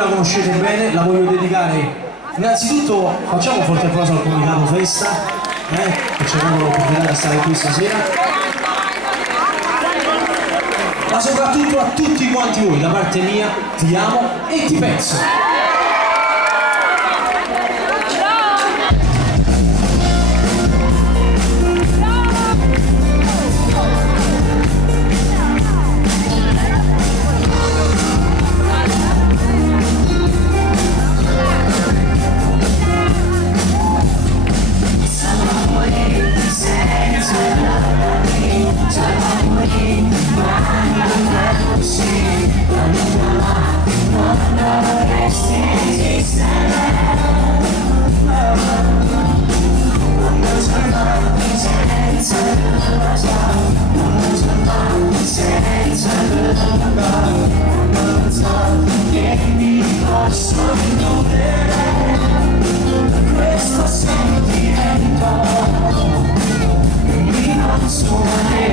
la conoscete bene, la voglio dedicare innanzitutto, facciamo un forte applauso al comitato festa che ci ha dato l'opportunità di stare qui stasera, ma soprattutto a tutti quanti voi, da parte mia ti amo e ti penso. Questo sentimento mi non suonerà.